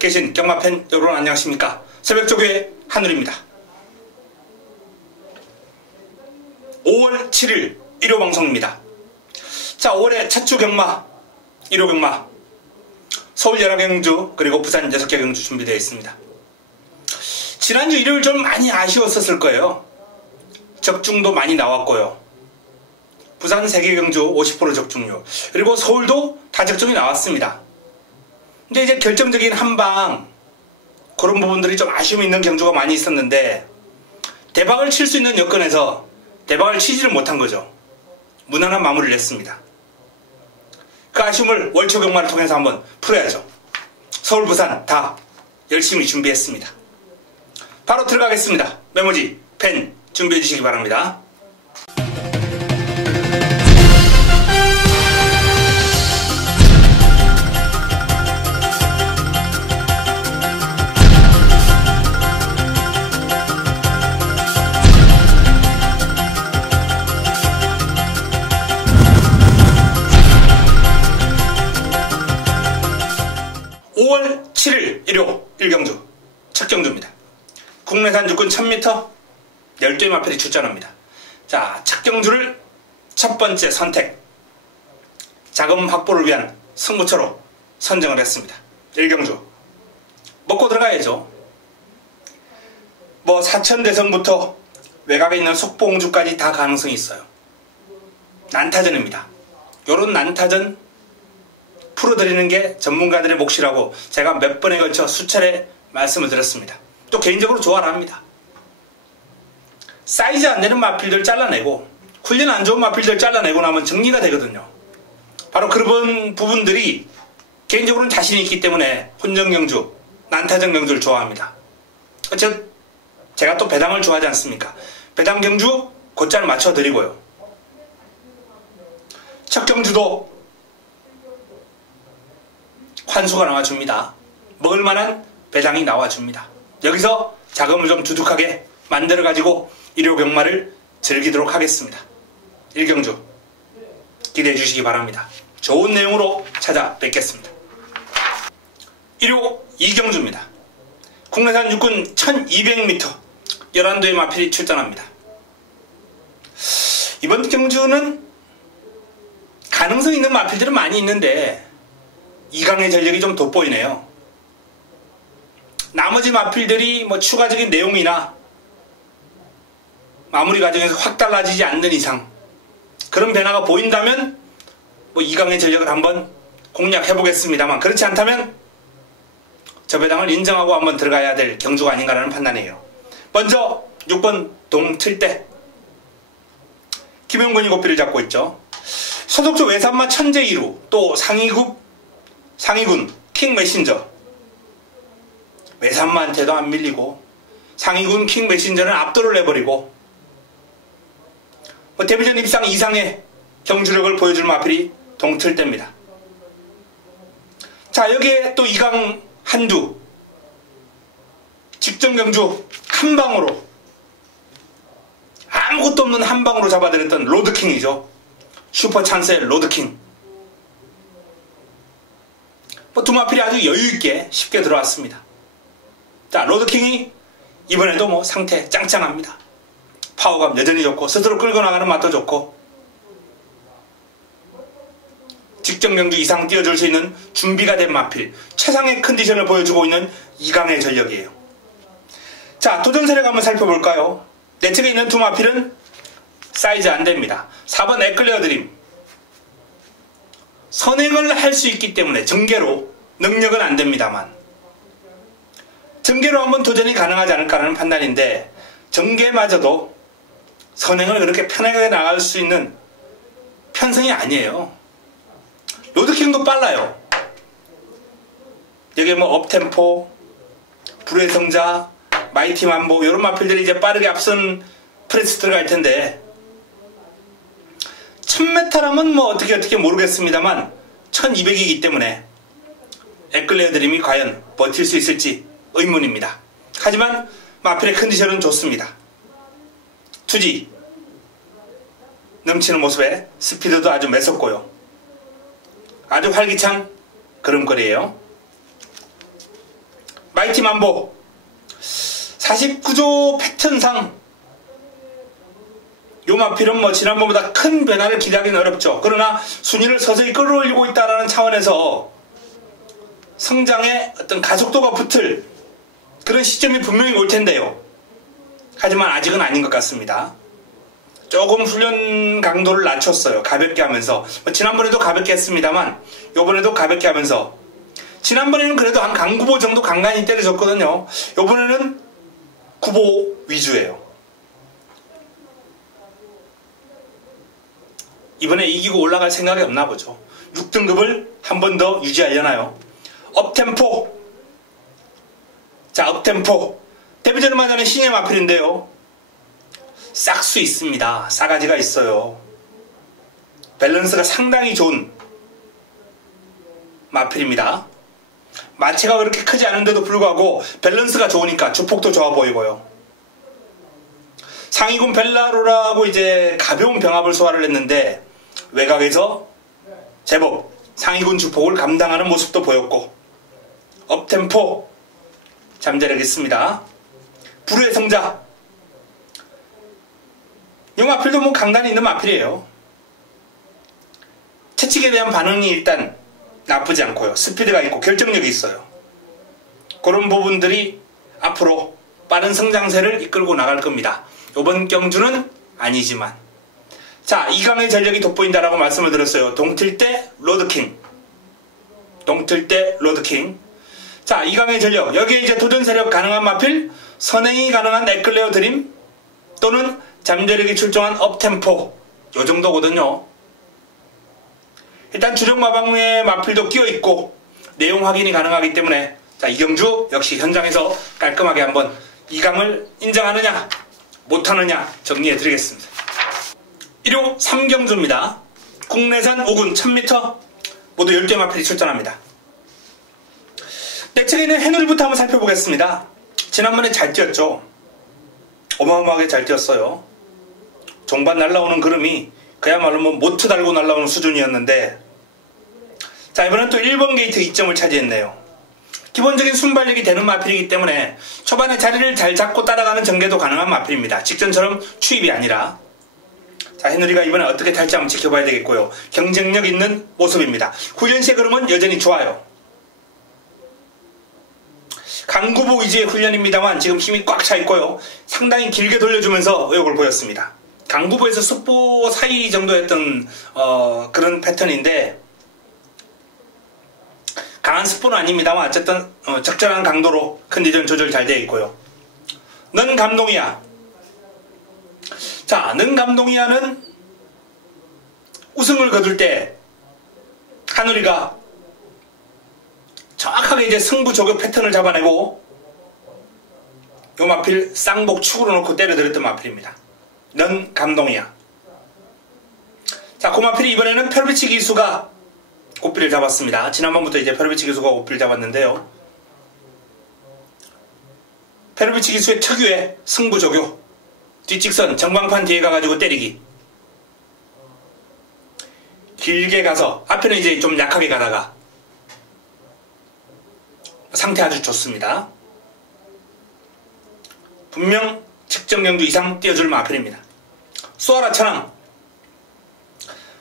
계신 경마팬 여러분 안녕하십니까. 새벽조교의 한울입니다. 5월 7일 일요 방송입니다. 자, 5월의 첫 주 경마, 일요 경마 서울 11개 경주 그리고 부산 6개 경주 준비되어 있습니다. 지난주 일요일 좀 많이 아쉬웠었을 거예요. 적중도 많이 나왔고요. 부산 3개 경주 50% 적중률, 그리고 서울도 다 적중이 나왔습니다. 근데 이제 결정적인 한방, 그런 부분들이 좀 아쉬움이 있는 경주가 많이 있었는데 대박을 칠 수 있는 여건에서 대박을 치지를 못한 거죠. 무난한 마무리를 했습니다. 그 아쉬움을 월초 경마를 통해서 한번 풀어야죠. 서울, 부산 다 열심히 준비했습니다. 바로 들어가겠습니다. 메모지, 펜 준비해 주시기 바랍니다. (5월 7일) 일요 1경주 첫 경주입니다. 국내산 육군 1000m 12의 마필이 출전합니다. 자, 첫 경주를 첫 번째 선택, 자금 확보를 위한 승부처로 선정을 했습니다. 1경주 먹고 들어가야죠. 뭐 사천대성부터 외곽에 있는 속보홍주까지 다 가능성이 있어요. 난타전입니다. 요런 난타전 풀어드리는 게 전문가들의 몫이라고 제가 몇 번에 걸쳐 수차례 말씀을 드렸습니다. 또 개인적으로 좋아를 합니다. 사이즈 안 되는 마필들 잘라내고 훈련 안 좋은 마필들 잘라내고 나면 정리가 되거든요. 바로 그런 부분들이 개인적으로는 자신이 있기 때문에 혼전경주, 난타전 경주를 좋아합니다. 제가 또 배당을 좋아하지 않습니까? 배당 경주 곧잘 맞춰드리고요. 첫 경주도 환수가 나와줍니다. 먹을만한 배당이 나와줍니다. 여기서 자금을 좀 두둑하게 만들어가지고 일요 경마를 즐기도록 하겠습니다. 1경주 기대해 주시기 바랍니다. 좋은 내용으로 찾아뵙겠습니다. 일요 2경주입니다. 국내산 육군 1200m 11도의 마필이 출전합니다. 이번 경주는 가능성 있는 마필들은 많이 있는데 이강의 전력이 좀 돋보이네요. 나머지 마필들이 뭐 추가적인 내용이나 마무리 과정에서 확 달라지지 않는 이상 그런 변화가 보인다면 뭐 이강의 전력을 한번 공략해 보겠습니다만, 그렇지 않다면 저 배당을 인정하고 한번 들어가야 될 경주가 아닌가라는 판단이에요. 먼저 6번 동틀대 김용근이 고삐를 잡고 있죠. 소속조 외산마 천재이루, 또 상위군 킹 메신저, 외산마한테도 안 밀리고 상위군 킹 메신저는 압도를 내버리고 데뷔전 입상 이상의 경주력을 보여줄 마필이 동틀대입니다. 자, 여기에 또 이강 한두 직전 경주 한방으로, 아무것도 없는 한방으로 잡아들였던 로드킹이죠. 슈퍼 찬스의 로드킹. 두 마필이 아주 여유있게 쉽게 들어왔습니다. 자, 로드킹이 이번에도 뭐 상태 짱짱합니다. 파워감 여전히 좋고 스스로 끌고 나가는 맛도 좋고 직전 경주 이상 뛰어줄 수 있는 준비가 된 마필, 최상의 컨디션을 보여주고 있는 이강의 전력이에요. 자, 도전 세력 한번 살펴볼까요? 내 측에 있는 두 마필은 사이즈 안 됩니다. 4번 에클레어 드림 선행을 할 수 있기 때문에 정계로 능력은 안 됩니다만 정계로 한번 도전이 가능하지 않을까라는 판단인데, 정계마저도 선행을 그렇게 편하게 나갈 수 있는 편성이 아니에요. 로드킹도 빨라요. 여기 뭐 업템포, 불의 성자, 마이티 만보 이런 마필들이 이제 빠르게 앞선 프레스 들어갈 텐데 1000m라면 뭐 어떻게 모르겠습니다만 1200이기 때문에 에클레어 드림이 과연 버틸 수 있을지 의문입니다. 하지만 마필의 컨디션은 좋습니다. 투지 넘치는 모습에 스피드도 아주 매섭고요. 아주 활기찬 걸음걸이에요. 마이티 만보 49조 패턴상 요 마필은 뭐 지난번보다 큰 변화를 기대하기는 어렵죠. 그러나 순위를 서서히 끌어올리고 있다는 차원에서 성장의 어떤 가속도가 붙을 그런 시점이 분명히 올 텐데요. 하지만 아직은 아닌 것 같습니다. 조금 훈련 강도를 낮췄어요. 가볍게 하면서. 지난번에도 가볍게 했습니다만 요번에도 가볍게 하면서, 지난번에는 그래도 한 강구보 정도 간간히 때려줬거든요. 요번에는 구보 위주예요. 이번에 이기고 올라갈 생각이 없나 보죠. 6등급을 한 번 더 유지하려나요? 업템포. 자, 업템포. 데뷔전 얼마 전에 신의 마필인데요. 싹수 있습니다. 싸가지가 있어요. 밸런스가 상당히 좋은 마필입니다. 마체가 그렇게 크지 않은데도 불구하고 밸런스가 좋으니까 주폭도 좋아 보이고요. 상위군 벨라로라고 이제 가벼운 병합을 소화를 했는데 외곽에서 제법 상위군 주폭을 감당하는 모습도 보였고, 업템포 잠재력 있습니다. 불후의 성자. 이 마필도 뭐 강단이 있는 마필이에요. 채찍에 대한 반응이 일단 나쁘지 않고요. 스피드가 있고 결정력이 있어요. 그런 부분들이 앞으로 빠른 성장세를 이끌고 나갈 겁니다. 이번 경주는 아니지만. 자, 2강의 전력이 돋보인다라고 말씀을 드렸어요. 동틀대 로드킹. 동틀대 로드킹. 자, 2강의 전력. 여기에 이제 도전 세력 가능한 마필, 선행이 가능한 에클레어 드림, 또는 잠재력이 출중한 업템포. 요 정도거든요. 일단 주력 마방의 마필도 끼어있고 내용 확인이 가능하기 때문에, 자, 이 경주 역시 현장에서 깔끔하게 한번 2강을 인정하느냐 못하느냐 정리해 드리겠습니다. 1호 3경주입니다. 국내산 5군 1000m 모두 10개 마필이 출전합니다. 내 책에는 해누리부터 한번 살펴보겠습니다. 지난번에 잘 뛰었죠. 어마어마하게 잘 뛰었어요. 종반 날라오는 걸음이 그야말로 뭐 모트 달고 날라오는 수준이었는데, 자, 이번엔 또 1번 게이트 2점을 차지했네요. 기본적인 순발력이 되는 마필이기 때문에 초반에 자리를 잘 잡고 따라가는 전개도 가능한 마필입니다. 직전처럼 추입이 아니라. 자, 해누리가 이번에 어떻게 탈지 한번 지켜봐야 되겠고요. 경쟁력 있는 모습입니다. 훈련 시의 걸음은 여전히 좋아요. 강구보 위주의 훈련입니다만 지금 힘이 꽉 차 있고요. 상당히 길게 돌려주면서 의욕을 보였습니다. 강구보에서 숫보 사이 정도였던 그런 패턴인데, 강한 숫보는 아닙니다만 어쨌든 적절한 강도로 컨디션 조절 잘 되어 있고요. 넌 감동이야. 자, 넌 감동이야는 우승을 거둘 때 한우리가 정확하게 이제 승부 저격 패턴을 잡아내고 요 마필 쌍복 축으로 놓고 때려드렸던 마필입니다. 넌 감동이야. 자, 그 마필이 이번에는 펴르비치 기수가 고삐를 잡았습니다. 지난번부터 이제 펴르비치 기수가 고삐를 잡았는데요. 펴르비치 기수의 특유의 승부 저격, 뒷직선 전광판 뒤에 가가지고 때리기, 길게 가서 앞에는 이제 좀 약하게 가다가 상태 아주 좋습니다. 분명 측정경도 이상 띄워줄 마필입니다. 쏘아라 천왕.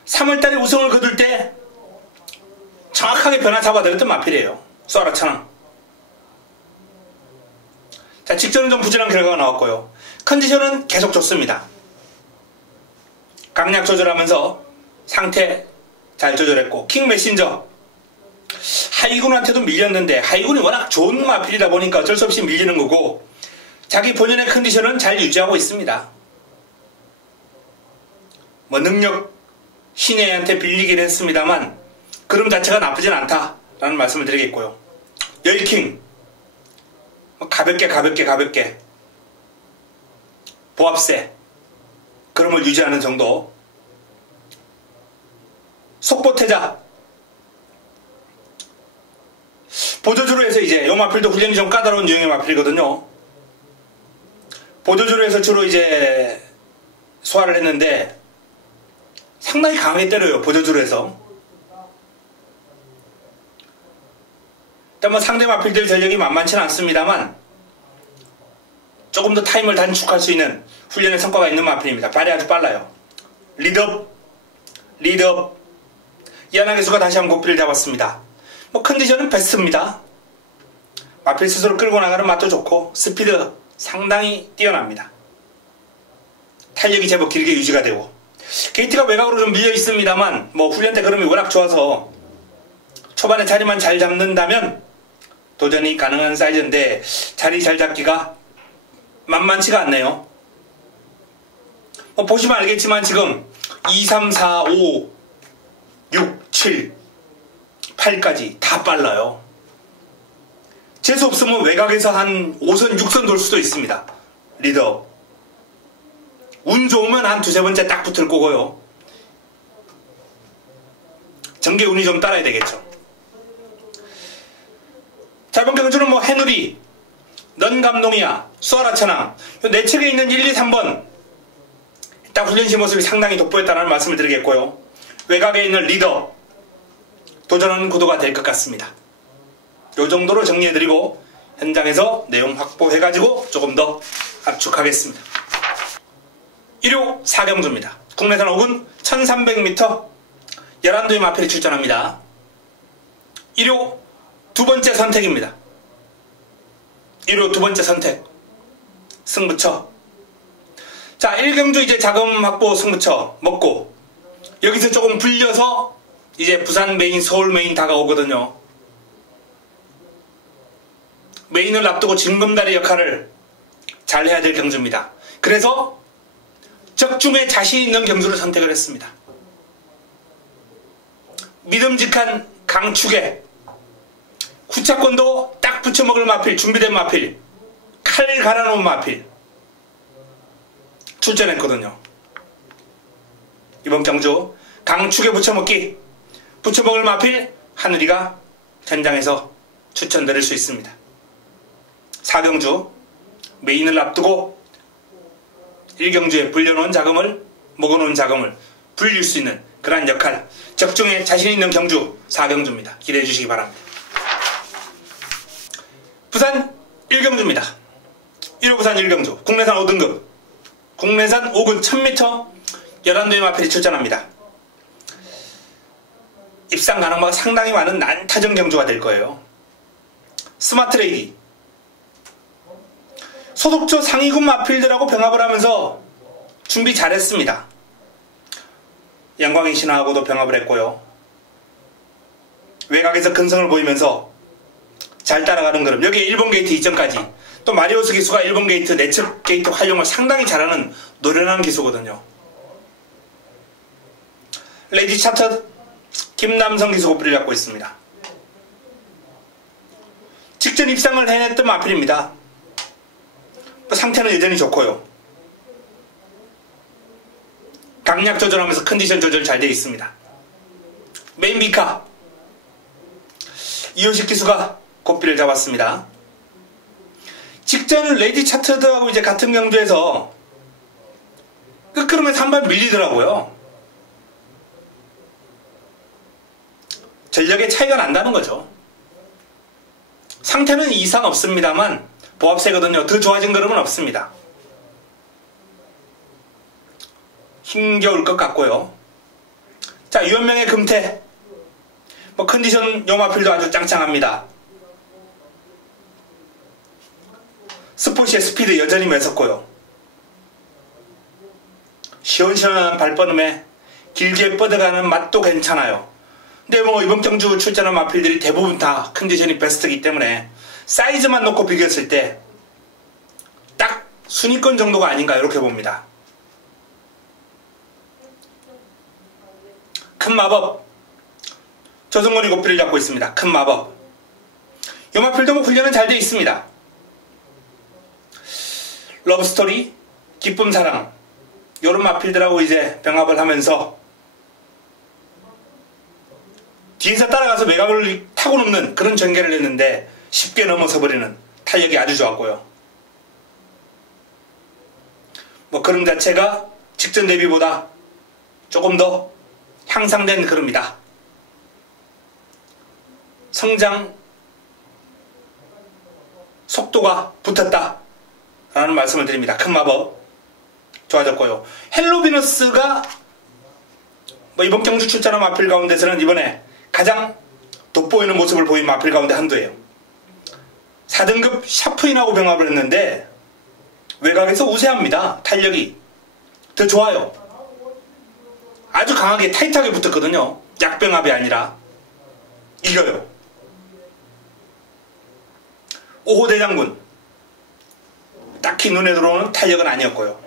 3월달에 우승을 거둘 때 정확하게 변화 잡아드렸던 마필이에요. 쏘아라 천왕. 자, 직전은 좀 부진한 결과가 나왔고요. 컨디션은 계속 좋습니다. 강약 조절하면서 상태 잘 조절했고, 킹 메신저. 하이군한테도 밀렸는데 하이군이 워낙 좋은 마필이다 보니까 어쩔 수 없이 밀리는 거고, 자기 본연의 컨디션은 잘 유지하고 있습니다. 뭐 능력 신예한테 빌리긴 했습니다만 그럼 자체가 나쁘진 않다라는 말씀을 드리겠고요. 열킹 가볍게 보합세 그럼을 유지하는 정도. 속보태자 보조주로 해서 이제 요 마필도 훈련이 좀 까다로운 유형의 마필이거든요. 보조주로 해서 주로 이제 소화를 했는데 상당히 강하게 때려요. 보조주로 해서. 뭐 상대 마필들 전력이 만만치는 않습니다만 조금 더 타임을 단축할 수 있는 훈련의 성과가 있는 마필입니다. 발이 아주 빨라요. 리드업. 이하나 기수가 다시 한번 고삐를 잡았습니다. 뭐 컨디션은 베스트입니다. 마필 스스로 끌고 나가는 맛도 좋고 스피드 상당히 뛰어납니다. 탄력이 제법 길게 유지가 되고 게이트가 외곽으로 좀 밀려 있습니다만 뭐 훈련 때 그름이 워낙 좋아서 초반에 자리만 잘 잡는다면 도전이 가능한 사이즈인데 자리 잘 잡기가 만만치가 않네요. 뭐 보시면 알겠지만 지금 2, 3, 4, 5, 6, 7, 8까지 다 빨라요. 재수 없으면 외곽에서 한 5선, 6선 돌 수도 있습니다. 리더. 운 좋으면 한 두세 번째 딱 붙을 거고요. 전개 운이 좀 따라야 되겠죠. 자, 이번 경주는 뭐 해누리, 넌감동이야, 수아라 천왕 네 책에 있는 1, 2, 3번 딱 훈련시 모습이 상당히 돋보였다는 말씀을 드리겠고요. 외곽에 있는 리더 도전하는 구도가 될 것 같습니다. 요 정도로 정리해드리고 현장에서 내용 확보해가지고 조금 더 압축하겠습니다. 1호 4경주입니다. 국내산 5군 1300m 11도의 마필이 출전합니다. 1호 두 번째 선택입니다. 1호 두 번째 선택 승부처. 자, 1경주 이제 자금 확보 승부처 먹고 여기서 조금 불려서 이제 부산 메인, 서울 메인 다가오거든요. 메인을 앞두고 징검다리 역할을 잘 해야 될 경주입니다. 그래서 적중에 자신 있는 경주를 선택을 했습니다. 믿음직한 강축에 후차권도 딱 붙여먹을 마필, 준비된 마필, 칼 갈아놓은 마필 출전했거든요. 이번 경주 강축에 붙여먹을 마필 하늘이가 현장에서 추천드릴 수 있습니다. 4경주 메인을 앞두고 1경주에 불려놓은 자금을, 먹어놓은 자금을 불릴 수 있는 그러한 역할, 적중에 자신 있는 경주 4경주입니다. 기대해 주시기 바랍니다. 부산 1경주입니다. 1호 부산 1경주 국내산 5등급 국내산 5군 1000m 11도의 마필이 출전합니다. 입상 가능성가 상당히 많은 난타전 경주가 될 거예요. 스마트 레이디 소속조 상위군 마필들하고 병합을 하면서 준비 잘했습니다. 영광의 신화하고도 병합을 했고요. 외곽에서 근성을 보이면서 잘 따라가는 그룹. 여기에 1번 게이트 이전까지 또 마리오스 기수가 1번 게이트 내측 게이트 활용을 상당히 잘하는 노련한 기수거든요. 레이디 차트 김남성 기수 고삐를 잡고 있습니다. 직전 입상을 해냈던 마필입니다. 상태는 여전히 좋고요. 강약 조절하면서 컨디션 조절 잘 되어 있습니다. 메인 비카 이호식 기수가 고삐를 잡았습니다. 직전 레이디 차트드하고 이제 같은 경주에서 끝흐름에서 한 발 밀리더라고요. 전력의 차이가 난다는 거죠. 상태는 이상 없습니다만 보합세거든요. 더 좋아진 그림은 없습니다. 힘겨울 것 같고요. 자, 유현명의 금태 뭐 컨디션 요마필도 아주 짱짱합니다. 스포시의 스피드 여전히 매섭고요. 시원시원한 발버름에 길게 뻗어가는 맛도 괜찮아요. 근데 뭐 이번 경주 출전한 마필들이 대부분 다 컨디션이 베스트이기 때문에 사이즈만 놓고 비교했을 때 딱 순위권 정도가 아닌가 이렇게 봅니다. 큰 마법 조성곤이 고삐를 잡고 있습니다. 큰 마법 요 마필도 뭐 훈련은 잘 되어 있습니다. 러브스토리 기쁨 사랑 요런 마필들하고 이제 병합을 하면서 뒤에서 따라가서 외곽을 타고 넘는 그런 전개를 했는데 쉽게 넘어서 버리는 탄력이 아주 좋았고요. 뭐 그림 자체가 직전 대비보다 조금 더 향상된 그림이다. 성장 속도가 붙었다 라는 말씀을 드립니다. 큰 마법 좋아졌고요. 헬로비너스가 이번 경주 출전한 마필 가운데서는 이번에 가장 돋보이는 모습을 보인 마필 가운데 한두예요. 4등급 샤프인하고 병합을 했는데 외곽에서 우세합니다. 탄력이 더 좋아요. 아주 강하게 타이트하게 붙었거든요. 약병합이 아니라 이겨요. 5호 대장군 딱히 눈에 들어오는 탄력은 아니었고요.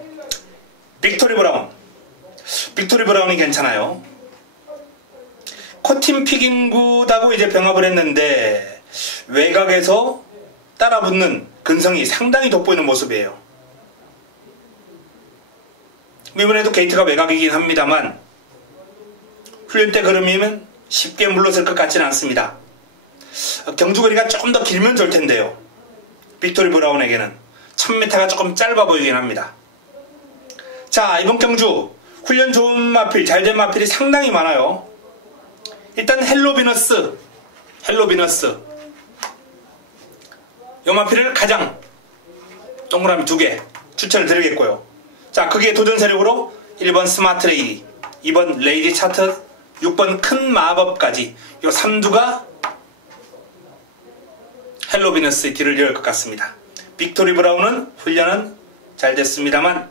빅토리 브라운이 괜찮아요. 코틴 피긴굿하고 이제 병합을 했는데 외곽에서 따라붙는 근성이 상당히 돋보이는 모습이에요. 이번에도 게이트가 외곽이긴 합니다만 훈련 때 걸음이면 쉽게 물러설 것 같지는 않습니다. 경주거리가 조금 더 길면 좋을 텐데요. 빅토리 브라운에게는 1000m가 조금 짧아 보이긴 합니다. 자, 이번 경주 훈련 좋은 마필, 잘된 마필이 상당히 많아요. 일단 헬로비너스 이 마필을 가장 동그라미 2개 추천을 드리겠고요. 자, 그게 도전 세력으로 1번 스마트 레이디, 2번 레이디 차트, 6번 큰 마법까지 이 3두가 헬로비너스의 뒤를 이을 것 같습니다. 빅토리 브라운은 훈련은 잘 됐습니다만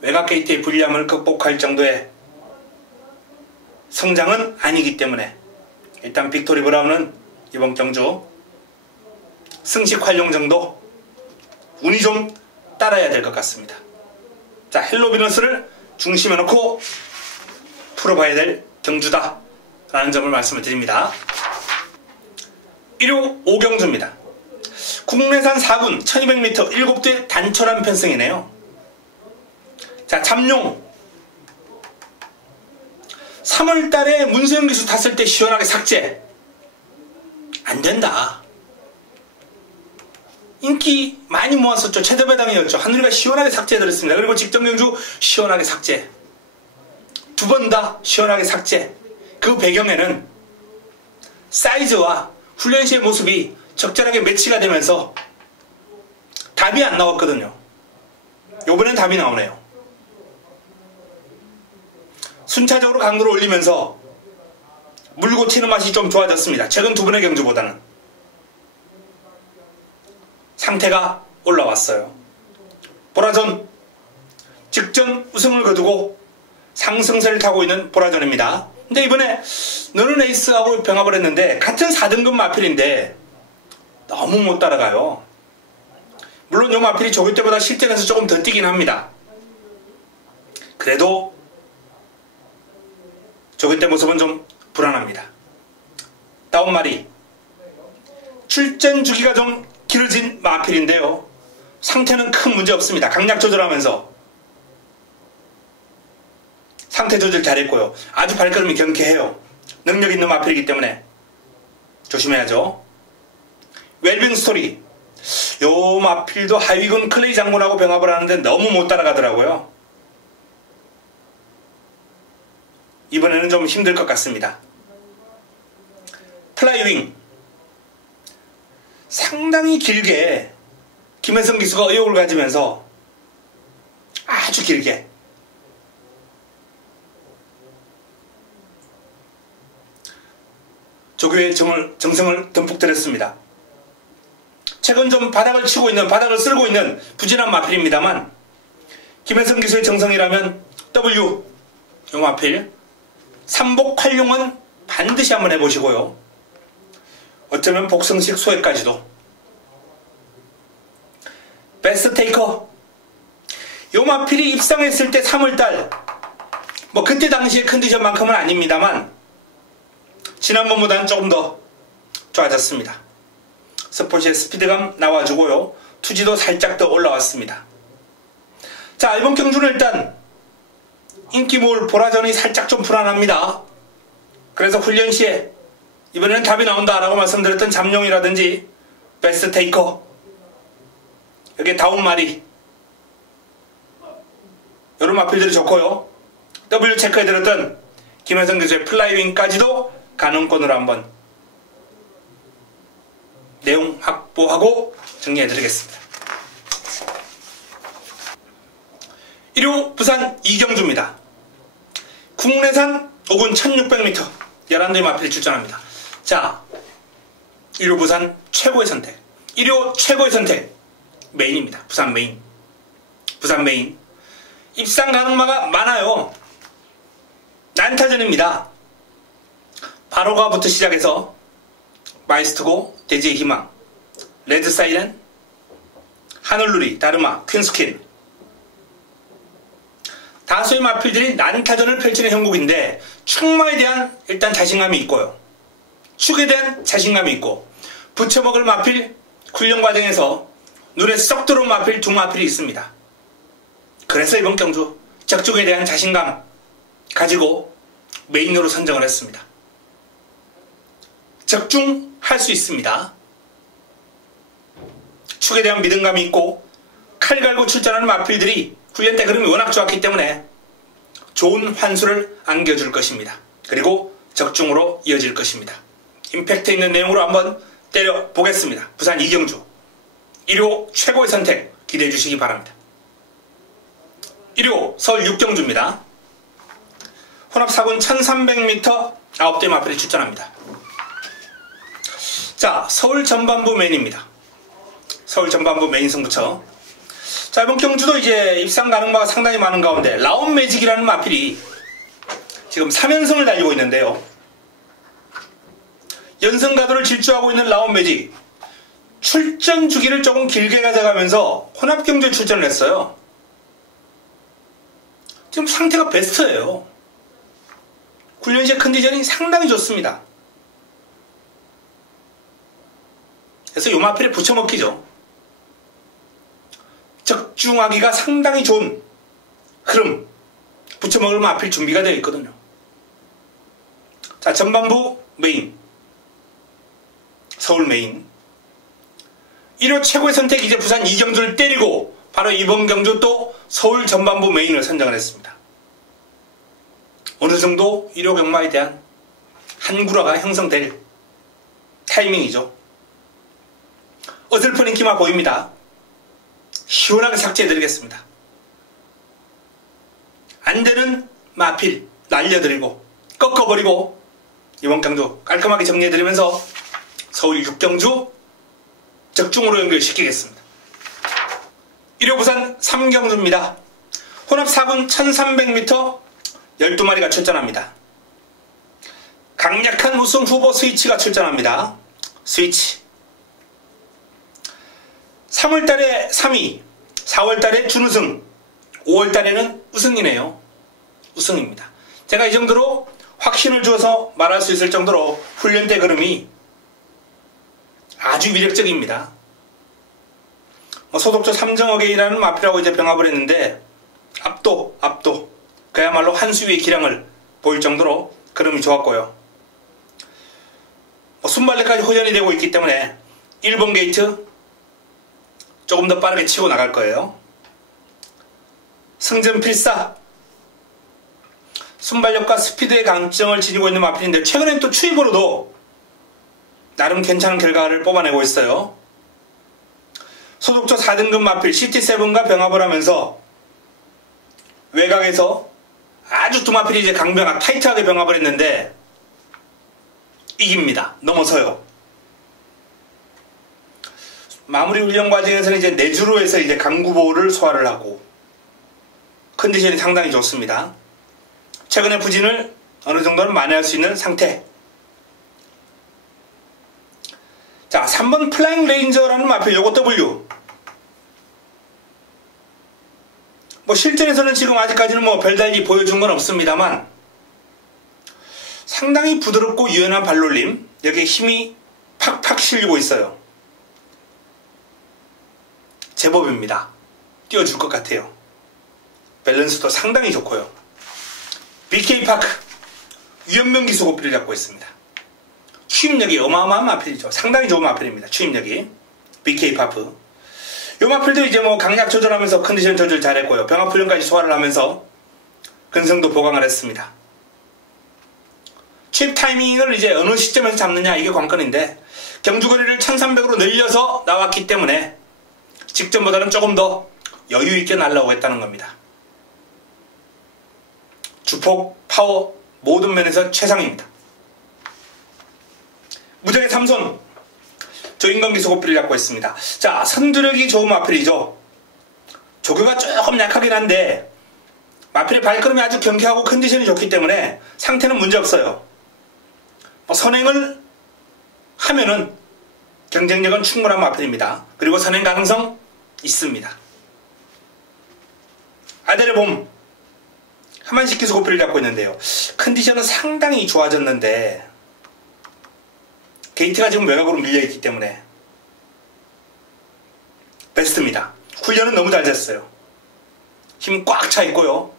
외곽 게이트의 불리함을 극복할 정도의 성장은 아니기 때문에 일단 빅토리 브라운은 이번 경주 승식 활용 정도 운이 좀 따라야 될 것 같습니다. 자, 헬로비너스를 중심에 놓고 풀어봐야 될 경주다 라는 점을 말씀을 드립니다. 1호 5경주입니다. 국내산 4군 1200m 7대 단촐한 편승이네요. 자, 잠룡 3월달에 문세영 기수 탔을 때 시원하게 삭제 안된다. 인기 많이 모았었죠. 최대배당이었죠. 한누리가 시원하게 삭제해드렸습니다. 그리고 직전경주 시원하게 삭제, 2번 다 시원하게 삭제. 그 배경에는 사이즈와 훈련 시의 모습이 적절하게 매치가 되면서 답이 안 나왔거든요. 요번엔 답이 나오네요. 순차적으로 강도를 올리면서 물고 튀는 맛이 좀 좋아졌습니다. 최근 2번의 경주보다는 상태가 올라왔어요. 보라전 직전 우승을 거두고 상승세를 타고 있는 보라전입니다. 근데 이번에 너는 에이스하고 병합을 했는데 같은 4등급 마필인데 너무 못 따라가요. 물론 이 마필이 조교 때보다 실전에서 조금 더 뛰긴 합니다. 그래도 조교 때 모습은 좀 불안합니다. 다운마리 출전 주기가 좀 길어진 마필인데요. 상태는 큰 문제 없습니다. 강약 조절하면서 상태 조절 잘했고요. 아주 발걸음이 경쾌해요. 능력 있는 마필이기 때문에 조심해야죠. 웰빙 스토리 요 마필도 하위군 클레이 장군하고 병합을 하는데 너무 못 따라가더라고요. 이번에는 좀 힘들 것 같습니다. 플라이윙 상당히 길게 김혜성 기수가 의욕을 가지면서 아주 길게 조교의 정성을 듬뿍 들였습니다. 최근 좀 바닥을 쓸고 있는 부진한 마필입니다만 김혜성 기수의 정성이라면 W 요 마필 3복 활용은 반드시 한번 해보시고요. 어쩌면 복성식 소회까지도. 베스트 테이커 요 마필이 입상했을 때 3월달 그때 당시의 컨디션만큼은 아닙니다만 지난번보다는 조금 더 좋아졌습니다. 스포츠의 스피드감 나와주고요. 투지도 살짝 더 올라왔습니다. 자, 이번 경주는 일단 인기몰 보라전이 살짝 좀 불안합니다. 그래서 훈련 시에 이번에는 답이 나온다 라고 말씀드렸던 잠룡이라든지 베스트 테이커, 여기에 다운마리 이런 마필들이 좋고요. W 체크해드렸던 김혜성 교수의 플라이윙까지도 가능권으로 한번 내용 확 확보하고 정리해드리겠습니다. 1호 부산 이경주입니다. 국내산 5군 1600m 11대의 마필이 출전합니다. 자, 1호 부산 최고의 선택, 1호 최고의 선택 메인입니다. 부산 메인. 부산 메인. 입상 가능마가 많아요. 난타전입니다. 바로가부터 시작해서 마이스트고, 대지의 희망, 레드사이렌, 하늘누리, 다르마, 퀸스킨, 다수의 마필들이 난타전을 펼치는 형국인데 축마에 대한 일단 자신감이 있고요. 축에 대한 자신감이 있고, 붙여먹을 마필 훈련 과정에서 눈에 쏙 들어온 마필 두 마필이 있습니다. 그래서 이번 경주 적중에 대한 자신감 가지고 메인으로 선정을 했습니다. 적중할 수 있습니다. 축에 대한 믿음감이 있고 칼 갈고 출전하는 마필들이 훈련 때 그림이 워낙 좋았기 때문에 좋은 환수를 안겨줄 것입니다. 그리고 적중으로 이어질 것입니다. 임팩트 있는 내용으로 한번 때려보겠습니다. 부산 이경주 1호 최고의 선택 기대해 주시기 바랍니다. 1호 서울 육경주입니다. 혼합 4군 1300m 9대 마필이 출전합니다. 자, 서울 전반부 메인입니다. 서울 전반부 메인 승부처. 자, 이번 경주도 이제 입상 가능마가 상당히 많은 가운데 라온 매직이라는 마필이 지금 3연승을 달리고 있는데요. 연승 가도를 질주하고 있는 라온 매직, 출전 주기를 조금 길게 가져가면서 혼합 경주에 출전을 했어요. 지금 상태가 베스트예요. 훈련 시의 컨디션이 상당히 좋습니다. 그래서 요 마필에 붙여먹기죠. 적중하기가 상당히 좋은 흐름, 붙여먹을 마필 준비가 되어 있거든요. 자, 전반부 메인, 서울 메인. 1호 최고의 선택, 이제 부산 이경주를 때리고 바로 이번 경주 또 서울 전반부 메인을 선정을 했습니다. 어느 정도 1호 경마에 대한 한구라가 형성될 타이밍이죠. 어설픈 인기만 보입니다. 시원하게 삭제해드리겠습니다. 안되는 마필 날려드리고 꺾어버리고 이번 경주 깔끔하게 정리해드리면서 서울 6경주 적중으로 연결시키겠습니다. 1호 부산 3경주입니다. 혼합 4군 1300m 12마리가 출전합니다. 강력한 우승 후보 스위치가 출전합니다. 스위치. 3월달에 3위, 4월달에 준우승, 5월달에는 우승이네요. 우승입니다. 제가 이 정도로 확신을 주어서 말할 수 있을 정도로 훈련 때 걸음이 아주 위력적입니다. 소독조 삼정어게이라는 마필하고 이제 병합을 했는데 압도 그야말로 한 수위의 기량을 보일 정도로 걸음이 좋았고요. 순발력까지 호전이 되고 있기 때문에 1번 게이트 조금 더 빠르게 치고 나갈 거예요. 승전 필사, 순발력과 스피드의 강점을 지니고 있는 마필인데 최근엔 또 추입으로도 나름 괜찮은 결과를 뽑아내고 있어요. 소독조 4등급 마필 CT7과 병합을 하면서 외곽에서 아주 두 마필이 이제 강병합 타이트하게 병합을 했는데 이깁니다. 넘어서요. 마무리 훈련 과정에서는 이제 내주로 해서 이제 강구보를 소화를 하고 컨디션이 상당히 좋습니다. 최근의 부진을 어느 정도는 만회할 수 있는 상태. 자, 3번 플라잉 레인저라는 마필 요거 W. 실전에서는 지금 아직까지는 별달리 보여준 건 없습니다만 상당히 부드럽고 유연한 발놀림, 여기에 힘이 팍팍 실리고 있어요. 제법입니다. 띄워줄 것 같아요. 밸런스도 상당히 좋고요. BK파크 위험명 기수 고삐를 잡고 있습니다. 추임력이 어마어마한 마필이죠. 상당히 좋은 마필입니다. 추임력이. BK파크. 요 마필도 이제 강약 조절하면서 컨디션 조절 잘했고요. 병합 훈련까지 소화를 하면서 근성도 보강을 했습니다. 취입 타이밍을 이제 어느 시점에서 잡느냐 이게 관건인데 경주거리를 1300으로 늘려서 나왔기 때문에 직전보다는 조금 더 여유있게 날라오겠다는 겁니다. 주폭, 파워 모든 면에서 최상입니다. 무적의 3손 조인건기수 고삐를 잡고 있습니다. 자, 선두력이 좋은 마필이죠. 조교가 조금 약하긴 한데 마필의 발걸음이 아주 경쾌하고 컨디션이 좋기 때문에 상태는 문제없어요. 선행을 하면은 경쟁력은 충분한 마필입니다. 그리고 선행 가능성 있습니다. 아델의 봄 하만식기수 고삐를 잡고 있는데요. 컨디션은 상당히 좋아졌는데 게이트가 지금 외곽으로 밀려있기 때문에 베스트입니다. 훈련은 너무 잘 됐어요. 힘 꽉 차 있고요.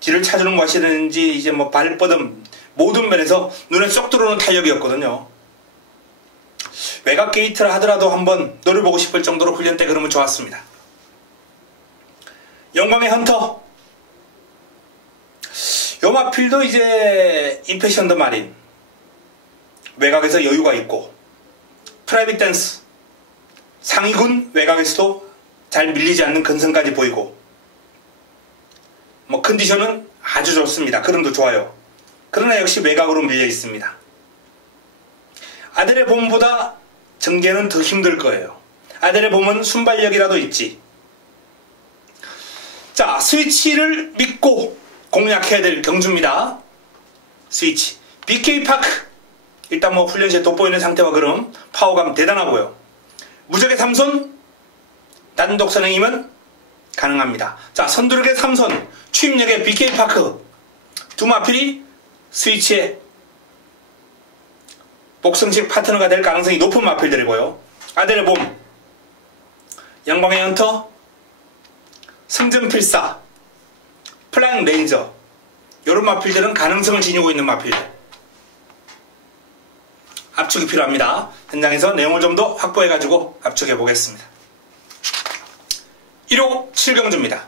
뒤를 찾으는 것이든지 이제 뭐 발뻗음 모든 면에서 눈에 쏙 들어오는 탄력이었거든요. 외곽 게이트를 하더라도 한번 노려보고 싶을 정도로 훈련 때 그러면 좋았습니다. 영광의 헌터 요 마필도 이제 임패션 더 마린 외곽에서 여유가 있고 프라이빗 댄스 상위군 외곽에서도 잘 밀리지 않는 근성까지 보이고 뭐 컨디션은 아주 좋습니다. 흐름도 좋아요. 그러나 역시 외곽으로 밀려 있습니다. 아델의 봄보다 전개는 더 힘들 거예요. 아델의 봄은 순발력이라도 있지. 자, 스위치를 믿고 공략해야 될 경주입니다. 스위치 BK파크 일단 뭐 훈련시에 돋보이는 상태와 그럼 파워감 대단하고요. 무적의 3손 단독 선행이면 가능합니다. 자, 선두력의 3손 추임력의 BK파크 두 마필이 스위치에 복성식 파트너가 될 가능성이 높은 마필들이고요. 아델의 봄 영광의 헌터 승전필사 플라잉 레인저 이런 마필들은 가능성을 지니고 있는 마필들. 압축이 필요합니다. 현장에서 내용을 좀 더 확보해가지고 압축해 보겠습니다. 1호 7경주입니다.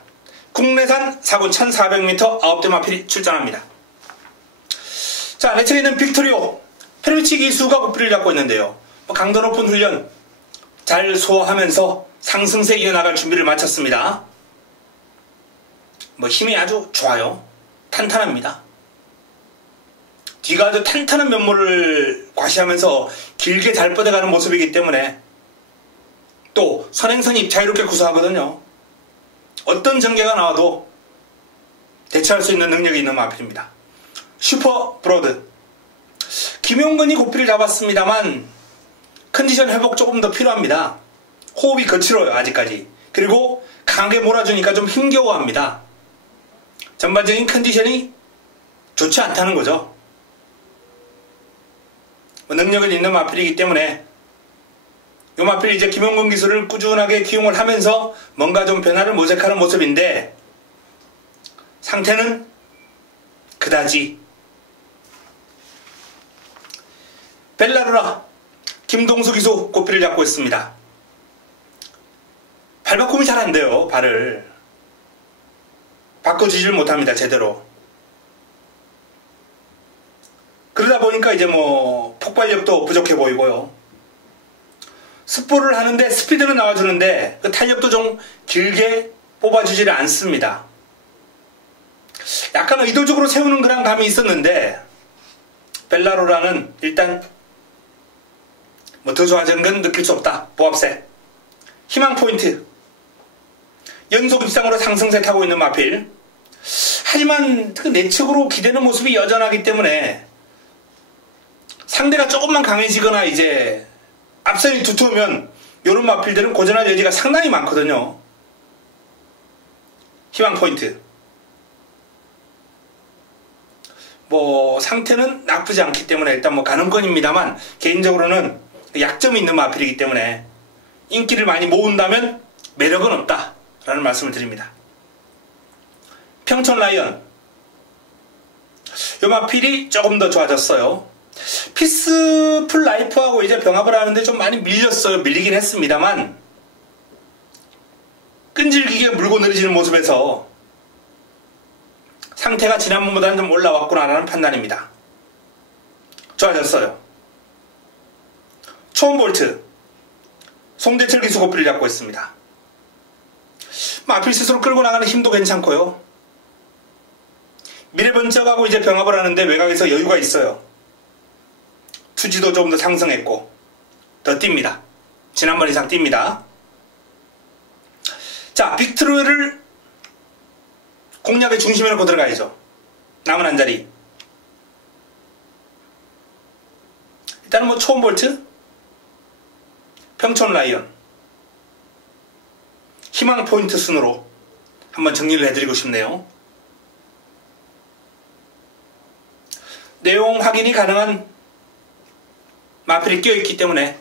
국내산 사군 1400m 9대 마필이 출전합니다. 자, 내측에 있는 빅토리오 페르치 기수가 고삐를 잡고 있는데요. 강도 높은 훈련 잘 소화하면서 상승세 이어나갈 준비를 마쳤습니다. 힘이 아주 좋아요. 탄탄합니다. 뒤가 아주 탄탄한 면모를 과시하면서 길게 잘 뻗어가는 모습이기 때문에 또 선행선이 자유롭게 구사하거든요. 어떤 전개가 나와도 대처할 수 있는 능력이 있는 마필입니다. 슈퍼 브로드 김용근이 고삐를 잡았습니다만 컨디션 회복 조금 더 필요합니다. 호흡이 거칠어요 아직까지. 그리고 강하게 몰아주니까 좀 힘겨워합니다. 전반적인 컨디션이 좋지 않다는 거죠. 능력은 있는 마필이기 때문에 이 마필이 이제 김용근 기수를 꾸준하게 기용을 하면서 뭔가 좀 변화를 모색하는 모습인데 상태는 그다지. 벨라루라 김동수 기수 고삐를 잡고 있습니다. 발바꿈이 잘 안 돼요. 발을 바꿔주질 못합니다. 제대로. 그러다 보니까 이제 폭발력도 부족해 보이고요. 스포를 하는데 스피드는 나와주는데 그 탄력도 좀 길게 뽑아주지를 않습니다. 약간 의도적으로 세우는 그런 감이 있었는데 벨라로라는 일단 더 좋아진 건 느낄 수 없다. 보합세 희망 포인트 연속 입상으로 상승세 타고 있는 마필. 하지만 그 내측으로 기대는 모습이 여전하기 때문에 상대가 조금만 강해지거나 이제 앞선이 두터우면 이런 마필들은 고전할 여지가 상당히 많거든요. 희망 포인트 상태는 나쁘지 않기 때문에 일단 가능권입니다만 개인적으로는 약점이 있는 마필이기 때문에 인기를 많이 모은다면 매력은 없다 라는 말씀을 드립니다. 평촌 라이언 이 마필이 조금 더 좋아졌어요. 피스풀 라이프하고 이제 병합을 하는데 좀 많이 밀렸어요. 밀리긴 했습니다만 끈질기게 물고 내리지는 모습에서 상태가 지난번보다는 좀 올라왔구나라는 판단입니다. 좋아졌어요. 초원볼트, 송대철 기수 고삐를 잡고 있습니다. 마필 스스로 끌고 나가는 힘도 괜찮고요. 미래 번쩍하고 이제 병합을 하는데 외곽에서 여유가 있어요. 투지도 조금 더 상승했고 더 뜁니다. 지난번 이상 뜁니다. 자, 빅트로를 공략의 중심에 놓고 들어가야죠. 남은 한 자리. 일단은 뭐 초원볼트, 평촌 라이언, 희망 포인트 순으로 한번 정리를 해드리고 싶네요. 내용 확인이 가능한 마필이 끼어있기 때문에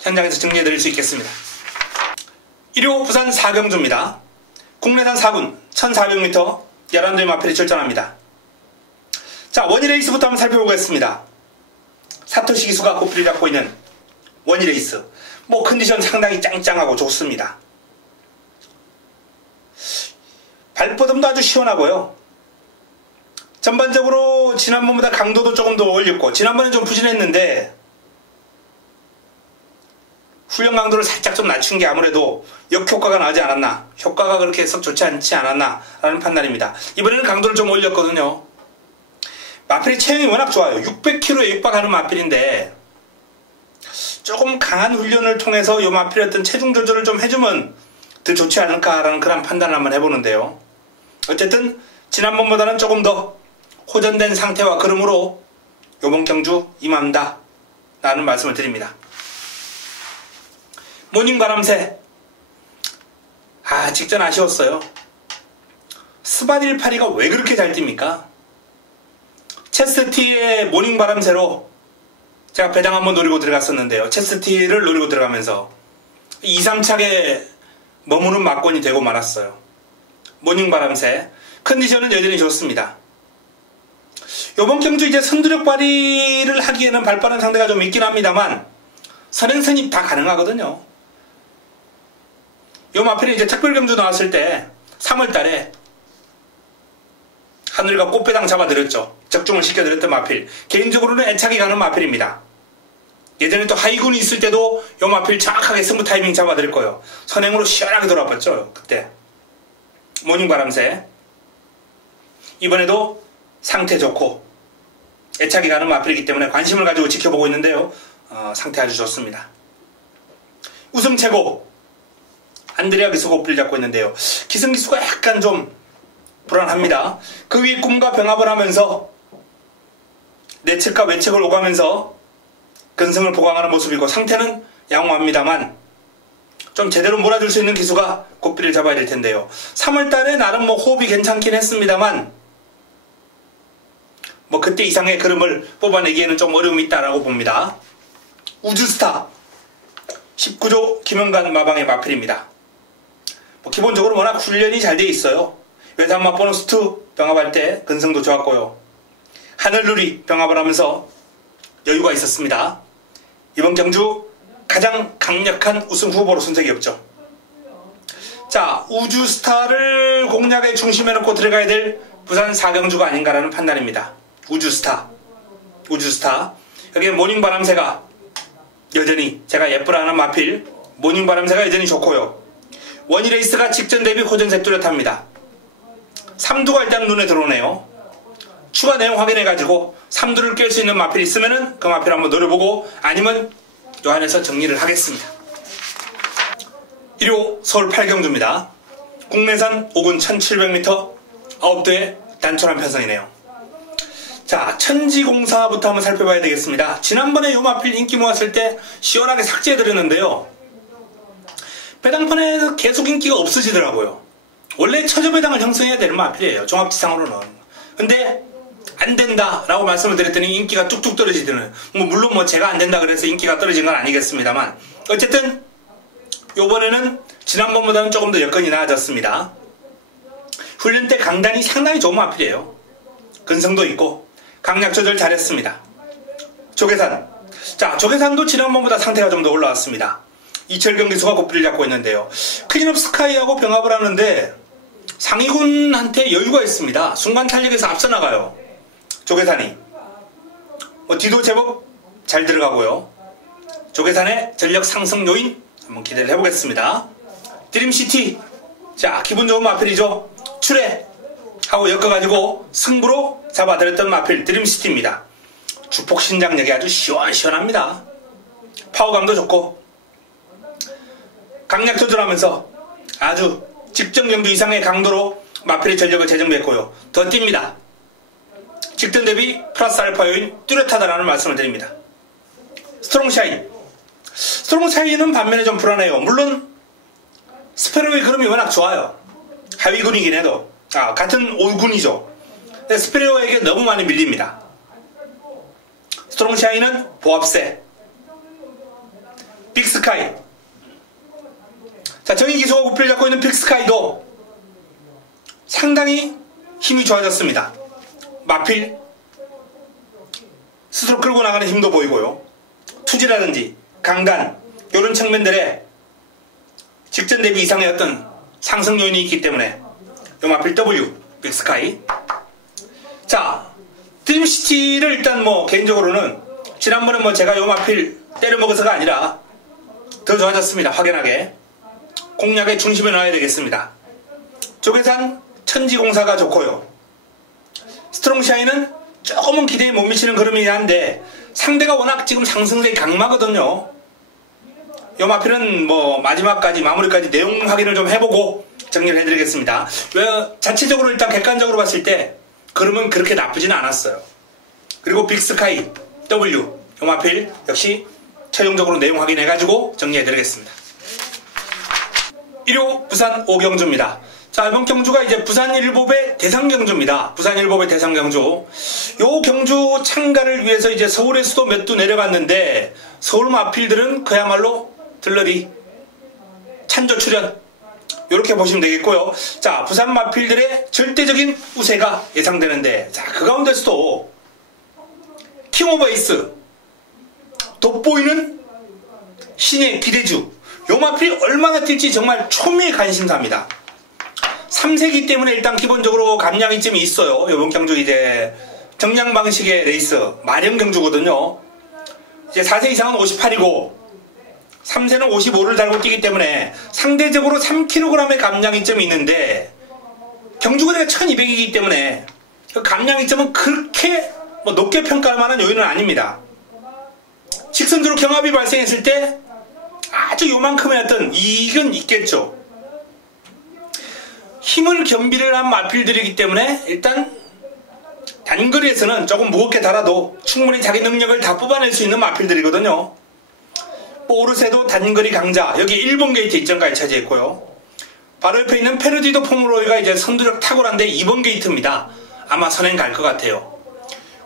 현장에서 정리해드릴 수 있겠습니다. 1호 부산 4경주입니다. 국내산 4군 1400m 11대의 마필이 출전합니다. 자, 원희레이스부터 한번 살펴보겠습니다. 사토시 기수가 고삐를 잡고 있는 원희레이스. 뭐 컨디션 상당히 짱짱하고 좋습니다. 발버듬도 아주 시원하고요. 전반적으로 지난번보다 강도도 조금 더 올렸고, 지난번엔 좀 부진했는데 훈련 강도를 살짝 좀 낮춘 게 아무래도 역효과가 나지 않았나, 효과가 그렇게 썩 좋지 않지 않았나 라는 판단입니다. 이번에는 강도를 좀 올렸거든요. 마필이 체형이 워낙 좋아요. 600kg에 육박하는 마필인데 조금 강한 훈련을 통해서 이 마필의 어떤 체중 조절을 좀 해주면 더 좋지 않을까라는 그런 판단을 한번 해보는데요. 어쨌든 지난번보다는 조금 더 호전된 상태와 걸음으로 요번 경주 임한다 라는 말씀을 드립니다. 모닝바람새, 직전 아쉬웠어요. 스바딜8이가 왜 그렇게 잘 뜁니까? 체스티의 모닝바람새로 제가 배당 한번 노리고 들어갔었는데요. 체스티를 노리고 들어가면서 2, 3차게 머무는 막권이 되고 말았어요. 모닝바람새 컨디션은 여전히 좋습니다. 요번 경주 이제 선두력 발휘를 하기에는 발빠른 상대가 좀 있긴 합니다만 선행선입 다 가능하거든요. 요 마필이 이제 특별경주 나왔을 때 3월달에 하늘과 꽃배당 잡아드렸죠. 적중을 시켜드렸던 마필. 개인적으로는 애착이 가는 마필입니다. 예전에 또 하이군이 있을 때도 요 마필 정확하게 승부 타이밍 잡아드릴 거예요. 선행으로 시원하게 돌아봤죠. 그때 모닝바람새. 이번에도 상태 좋고 애착이 가는 마필이기 때문에 관심을 가지고 지켜보고 있는데요. 상태 아주 좋습니다. 우승 최고 안드레아 기수가 고삐를 잡고 있는데요. 기승기수가 약간 좀 불안합니다. 그 위에 꿈과 병합을 하면서 내측과 외측을 오가면서 근성을 보강하는 모습이고 상태는 양호합니다만 좀 제대로 몰아줄 수 있는 기수가 고삐를 잡아야 될 텐데요. 3월달에 나름 뭐 호흡이 괜찮긴 했습니다만 뭐 그때 이상의 걸음을 뽑아내기에는 좀 어려움이 있다라고 봅니다. 우주스타 19조 김영관 마방의 마필입니다. 뭐 기본적으로 워낙 훈련이 잘 돼 있어요. 외상마 보너스 2 병합할 때 근성도 좋았고요. 하늘누리 병합을 하면서 여유가 있었습니다. 이번 경주 가장 강력한 우승 후보로 손색이 없죠. 자, 우주스타를 공략의 중심에 놓고 들어가야 될 부산 4경주가 아닌가라는 판단입니다. 우주스타. 여기에 모닝바람새가 여전히 제가 예쁘라는 마필 모닝바람새가 여전히 좋고요. 원희레이스가 직전 대비 호전색 뚜렷합니다. 3두가 일단 눈에 들어오네요. 추가 내용 확인해가지고 3두를 깰 수 있는 마필이 있으면은 그 마필 한번 노려보고 아니면 요 안에서 정리를 하겠습니다. 1호 서울 8경주입니다. 국내산 5군 1700m 9대의 단촐한 편성이네요. 자, 천지공사부터 한번 살펴봐야 되겠습니다. 지난번에 요 마필 인기 모았을 때 시원하게 삭제해드렸는데요. 배당판에서 계속 인기가 없어지더라고요. 원래 처저배당을 형성해야 되는 마필이에요. 종합지상으로는. 근데 안된다 라고 말씀을 드렸더니 인기가 뚝뚝 떨어지더는, 물론 뭐 제가 안된다 그래서 인기가 떨어진 건 아니겠습니다만 어쨌든 요번에는 지난번보다는 조금 더 여건이 나아졌습니다. 훈련 때 강단이 상당히 좋은 마필이에요. 근성도 있고 강약 조절 잘했습니다. 조계산. 자, 조계산도 지난번보다 상태가 좀 더 올라왔습니다. 이철경 기수가 고삐를 잡고 있는데요. 클린업 스카이하고 병합을 하는데 상위군한테 여유가 있습니다. 순간 탄력에서 앞서 나가요. 조계산이. 뒤도 제법 잘 들어가고요. 조계산의 전력 상승 요인 한번 기대를 해보겠습니다. 드림시티, 자 기분 좋은 마필이죠. 출애하고 엮어가지고 승부로 잡아들였던 마필 드림시티입니다. 주폭 신장력이 아주 시원시원합니다. 파워감도 좋고 강약 조절하면서 아주 직전 경주 이상의 강도로 마필의 전력을 재정비했고요. 더 뜁니다. 직전 대비 플러스 알파 요인 뚜렷하다라는 말씀을 드립니다. 스트롱샤인, 스트롱샤인은 반면에 좀 불안해요. 물론 스페로의 그름이 워낙 좋아요. 하위군이긴 해도 같은 5군이죠. 근데 스페로에게 너무 많이 밀립니다. 스트롱샤인은 보합세, 빅스카이, 자 정의 기수가 우표를 잡고 있는 빅스카이도 상당히 힘이 좋아졌습니다. 마필 스스로 끌고 나가는 힘도 보이고요. 투지라든지 강단 이런 측면들에 직전 대비 이상의 어떤 상승 요인이 있기 때문에 요 마필 W 빅스카이. 자 드림시티를 일단 뭐 개인적으로는 지난번에 뭐 제가 요 마필 때려먹어서가 아니라 더 좋아졌습니다. 확연하게 공략의 중심에 놔야 되겠습니다. 조계산 천지공사가 좋고요. 스트롱샤인은 조금은 기대에 못 미치는 그림이긴 한데 상대가 워낙 지금 상승세가 강하거든요. 요 마필은 뭐 마지막까지 마무리까지 내용 확인을 좀 해보고 정리를 해드리겠습니다. 자체적으로 일단 객관적으로 봤을 때 그림은 그렇게 나쁘지는 않았어요. 그리고 빅스카이 W 요 마필 역시 최종적으로 내용 확인해가지고 정리해드리겠습니다. 1호 부산 5경주입니다. 자, 이번 경주가 이제 부산일보배 대상경주입니다. 부산일보배 대상경주. 요 경주 참가를 위해서 이제 서울에서도 몇 두 내려갔는데 서울 마필들은 그야말로 들러리 찬조 출연 이렇게 보시면 되겠고요. 자, 부산 마필들의 절대적인 우세가 예상되는데 자, 그 가운데서도 킹 오브 에이스 돋보이는 신의 기대주 요 마필이 얼마나 뛸지 정말 초미의 관심사입니다. 3세기 때문에 일단 기본적으로 감량이쯤이 있어요. 이번 경주 이제 정량 방식의 레이스 마령 경주거든요. 이제 4세 이상은 58이고 3세는 55를 달고 뛰기 때문에 상대적으로 3kg의 감량이점이 있는데 경주거리가 1200이기 때문에 그 감량이점은 그렇게 뭐 높게 평가할 만한 요인은 아닙니다. 직선주로 경합이 발생했을 때 아주 요만큼의 어떤 이익은 있겠죠. 힘을 겸비를 한 마필들이기 때문에 일단 단거리에서는 조금 무겁게 달아도 충분히 자기 능력을 다 뽑아낼 수 있는 마필들이거든요. 오르세도 단거리 강자 여기 일본 게이트 입장까지 차지했고요. 바로 옆에 있는 페르디도 포므로이가 이제 선두력 탁월한데 2번 게이트입니다. 아마 선행 갈 것 같아요.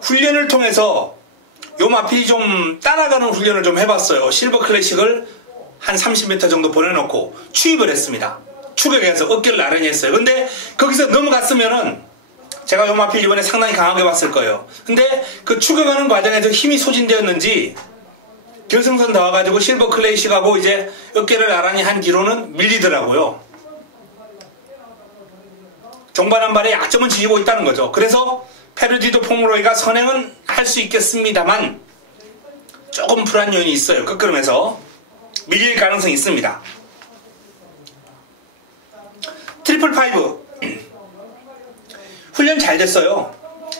훈련을 통해서 요 마필이 좀 따라가는 훈련을 좀 해봤어요. 실버 클래식을 한 30m 정도 보내놓고 추입을 했습니다. 추격해서 어깨를 나란히 했어요. 근데 거기서 넘어갔으면은 제가 요 마필 이번에 상당히 강하게 봤을 거예요. 근데 그 추격하는 과정에서 힘이 소진되었는지 결승선 나와가지고 실버 클래식하고 이제 어깨를 나란히 한 뒤로는 밀리더라고요. 종반 한 발에 약점은 지니고 있다는 거죠. 그래서 페르디도 포므로이가 선행은 할 수 있겠습니다만 조금 불안 요인이 있어요. 끝걸음에서 밀릴 가능성이 있습니다. 트리플 파이브 훈련 잘 됐어요.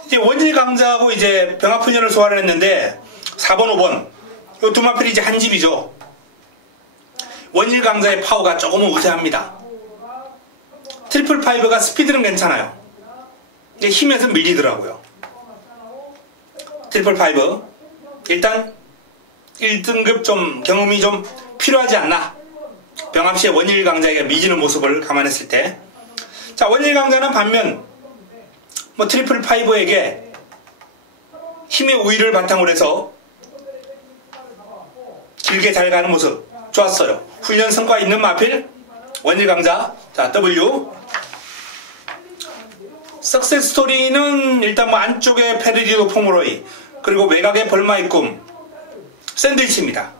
이제 원일 강자하고 이제 병합 훈련을 소화를 했는데 4번, 5번 이 두 마필이 이제 한 집이죠. 원일 강자의 파워가 조금은 우세합니다. 트리플 파이브가 스피드는 괜찮아요. 이제 힘에서 밀리더라고요. 트리플 파이브 일단 1등급 좀 경험이 좀 필요하지 않나. 병합시에 원일 강자에게 미지는 모습을 감안했을 때. 자, 원일 강자는 반면 뭐 트리플 파이브에게 힘의 우위를 바탕으로 해서 길게 잘 가는 모습 좋았어요. 훈련 성과 있는 마필 원일 강자. 자, W 석세스 스토리는 일단 뭐 안쪽에 페르디도 포므로이 그리고 외곽에 벌마의 꿈 샌드위치입니다.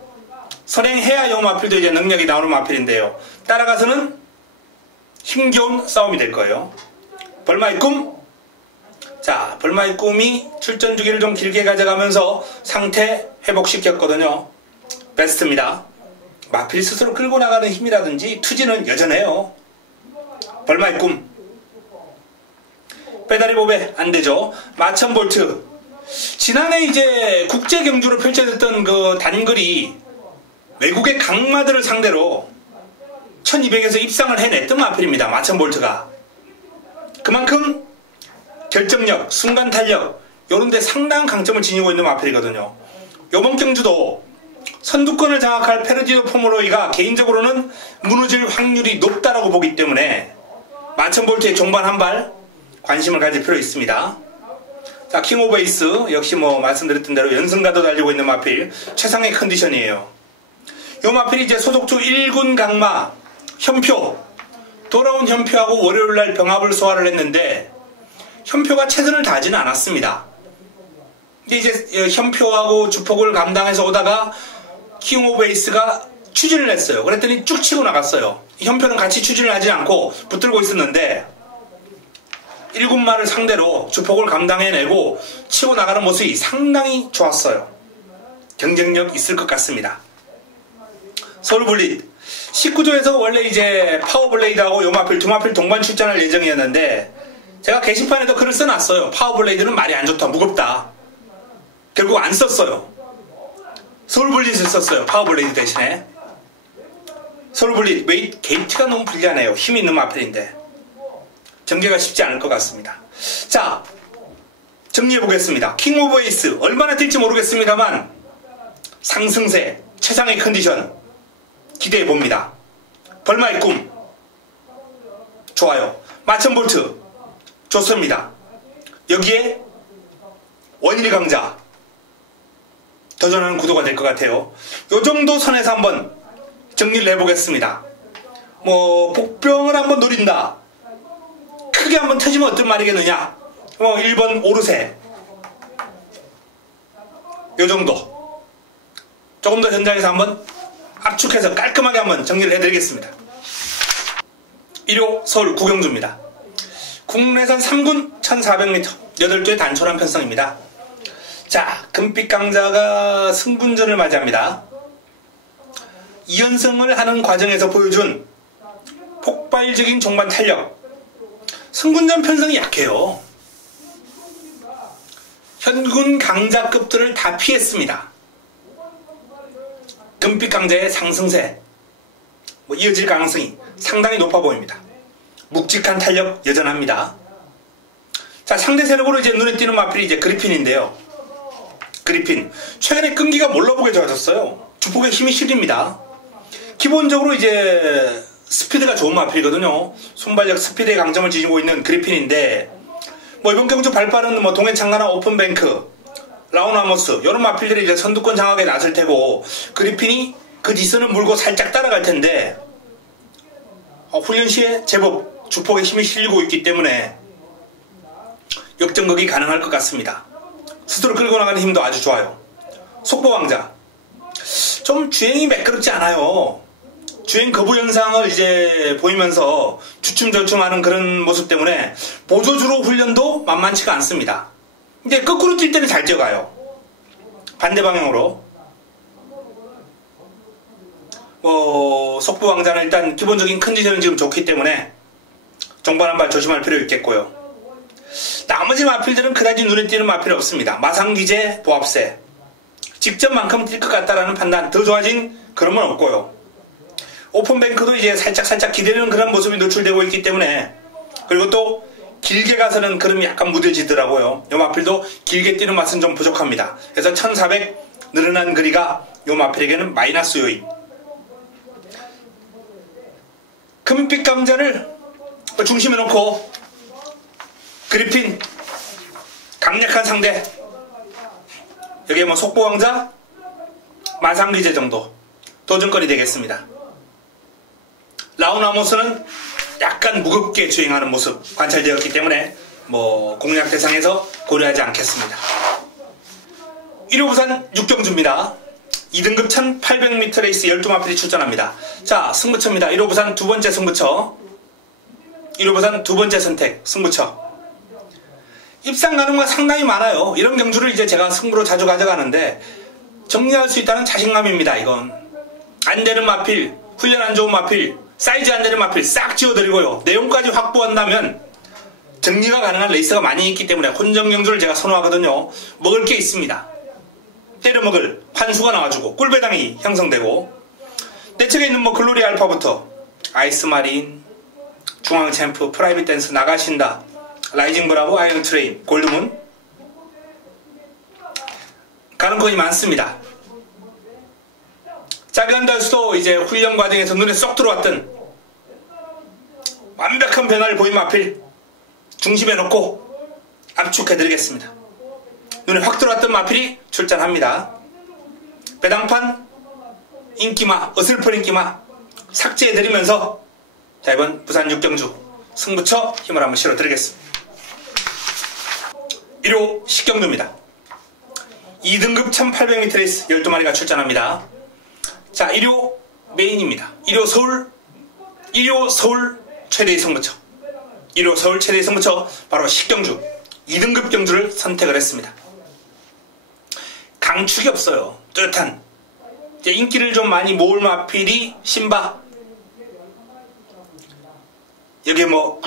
선행해야 요 마필도 이제 능력이 나오는 마필인데요. 따라가서는 힘겨운 싸움이 될 거예요. 벌마의 꿈. 자, 벌마의 꿈이 출전 주기를 좀 길게 가져가면서 상태 회복시켰거든요. 베스트입니다. 마필 스스로 끌고 나가는 힘이라든지 투지는 여전해요. 벌마의 꿈. 페달이 보배 안되죠. 마천볼트. 지난해 이제 국제 경주로 펼쳐졌던 그 단거리 외국의 강마들을 상대로 1200에서 입상을 해냈던 마필입니다. 마천볼트가. 그만큼 결정력, 순간 탄력 요런데 상당한 강점을 지니고 있는 마필이거든요. 요번 경주도 선두권을 장악할 페르디노 포모로이가 개인적으로는 무너질 확률이 높다라고 보기 때문에 마천볼트의 종반 한발 관심을 가질 필요 있습니다. 자, 킹 오브 에이스 역시 뭐 말씀드렸던 대로 연승가도 달리고 있는 마필 최상의 컨디션이에요. 요 마필이 이제 소속주 1군 강마 현표, 돌아온 현표하고 월요일날 병합을 소화를 했는데 현표가 최선을 다하지는 않았습니다. 근데 이제 현표하고 주폭을 감당해서 오다가 킹 오브 에이스가 추진을 했어요. 그랬더니 쭉 치고 나갔어요. 현표는 같이 추진을 하지 않고 붙들고 있었는데 1군마를 상대로 주폭을 감당해내고 치고 나가는 모습이 상당히 좋았어요. 경쟁력 있을 것 같습니다. 서울블릿 19조에서 원래 이제 파워블레이드하고 요마필 두 마필 동반 출전할 예정이었는데 제가 게시판에도 글을 써놨어요. 파워블레이드는 말이 안 좋다, 무겁다. 결국 안 썼어요. 서울블릿을 썼어요. 파워블레이드 대신에. 서울블릿 웨이트 게이트가 너무 불리하네요. 힘이 있는 마필인데 전개가 쉽지 않을 것 같습니다. 자, 정리해보겠습니다. 킹 오브 에이스 얼마나 뛸지 모르겠습니다만 상승세, 최상의 컨디션 기대해봅니다. 벌마의 꿈 좋아요. 마천볼트 좋습니다. 여기에 원일이 강자 도전하는 구도가 될 것 같아요. 요 정도 선에서 한번 정리를 해보겠습니다. 뭐 복병을 한번 노린다, 크게 한번 터지면 어떤 말이겠느냐, 뭐 1번 오르세 요 정도 조금 더 현장에서 한번 압축해서 깔끔하게 한번 정리를 해드리겠습니다. 1호 서울 구경주입니다. 국내산 3군 1400m 8조의 단촐한 편성입니다. 자, 금빛 강자가 승분전을 맞이합니다. 2연승을 하는 과정에서 보여준 폭발적인 종반 탄력. 승분전 편성이 약해요. 현군 강자급들을 다 피했습니다. 금빛 강자의 상승세 이어질 가능성이 상당히 높아 보입니다. 묵직한 탄력 여전합니다. 자, 상대 세력으로 이제 눈에 띄는 마필이 이제 그리핀인데요. 그리핀 최근에 끈기가 몰라보게 좋아졌어요. 주폭에 힘이 실립니다. 기본적으로 이제 스피드가 좋은 마필이거든요. 순발력 스피드의 강점을 지니고 있는 그리핀인데 뭐 이번 경주 발빠른 뭐 동해창가나 오픈뱅크, 라우나모스 이런 마필들이 이제 선두권 장악에 나설 테고 그리핀이 그 뒷선을 물고 살짝 따라갈 텐데 훈련 시에 제법 주폭에 힘이 실리고 있기 때문에 역전극이 가능할 것 같습니다. 스스로 끌고 나가는 힘도 아주 좋아요. 속보왕자 좀 주행이 매끄럽지 않아요. 주행 거부 현상을 이제 보이면서 주춤저춤하는 그런 모습 때문에 보조주로 훈련도 만만치가 않습니다. 근데 거꾸로 뛸 때는 잘 뛰어가요. 반대 방향으로. 속보왕자는 일단 기본적인 컨디션은 지금 좋기 때문에 정반 한발 조심할 필요 있겠고요. 나머지 마필들은 그다지 눈에 띄는 마필이 없습니다. 마상기제, 보합세 직접만큼 뛸 것 같다라는 판단, 더 좋아진 그런 건 없고요. 오픈뱅크도 이제 살짝 기대는 그런 모습이 노출되고 있기 때문에, 그리고 또 길게 가서는 그름이 약간 무뎌지더라고요. 요 마필도 길게 뛰는 맛은 좀 부족합니다. 그래서 1400 늘어난 거리가 요 마필에게는 마이너스 요인. 금빛 감자를 중심에 놓고 그리핀 강력한 상대, 여기에 뭐 속보왕자, 마상기제 정도 도전거리 되겠습니다. 라우나모스는 약간 무겁게 주행하는 모습 관찰되었기 때문에 뭐 공략 대상에서 고려하지 않겠습니다. 1호 부산 6경주입니다. 2등급 1800m 레이스 12마필이 출전합니다. 자, 승부처입니다. 1호 부산 두 번째 승부처. 1호 부산 두 번째 선택 승부처. 입상 가능가 상당히 많아요. 이런 경주를 이제 제가 승부로 자주 가져가는데 정리할 수 있다는 자신감입니다. 이건 안 되는 마필, 훈련 안 좋은 마필, 사이즈 안 되는 마필 싹 지워드리고요. 내용까지 확보한다면 정리가 가능한 레이스가 많이 있기 때문에 혼전경주를 제가 선호하거든요. 먹을 게 있습니다. 때려먹을 환수가 나와주고 꿀배당이 형성되고 내 책에 있는 뭐 글로리 알파부터 아이스마린, 중앙챔프, 프라이빗 댄스, 나가신다, 라이징 브라보, 아이언 트레인, 골드문 가는 건이 많습니다. 자비안달수도 이제 훈련 과정에서 눈에 쏙 들어왔던 완벽한 변화를 보인 마필 중심에 놓고 압축해드리겠습니다. 눈에 확 들어왔던 마필이 출전합니다. 배당판 인기마, 어슬픈 인기마 삭제해드리면서 자, 이번 부산 6경주 승부처 힘을 한번 실어드리겠습니다. 1호 10경주입니다. 2등급 1800m 레이스 12마리가 출전합니다. 자, 1호 메인입니다. 1호 서울 최대의 승부처. 1호 서울 최대의 승부처 바로 10경주 2등급 경주를 선택을 했습니다. 강축이 없어요. 뚜렷한 이제 인기를 좀 많이 모을 마필이 신바. 여기에 뭐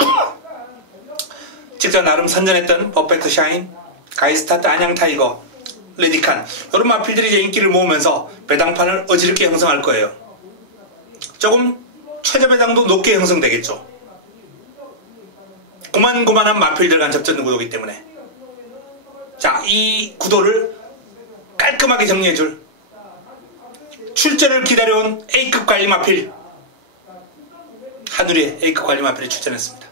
직접 나름 선전했던 퍼펙트 샤인, 가이스타트, 안양 타이거, 레디칸 이런 마필들이 이제 인기를 모으면서 배당판을 어지럽게 형성할 거예요. 조금 최저 배당도 높게 형성되겠죠. 고만고만한 마필들 간 접전 구도이기 때문에 자, 이 구도를 깔끔하게 정리해줄 출전을 기다려온 A급 관리 마필 하누리의 A급 관리 마필이 출전했습니다.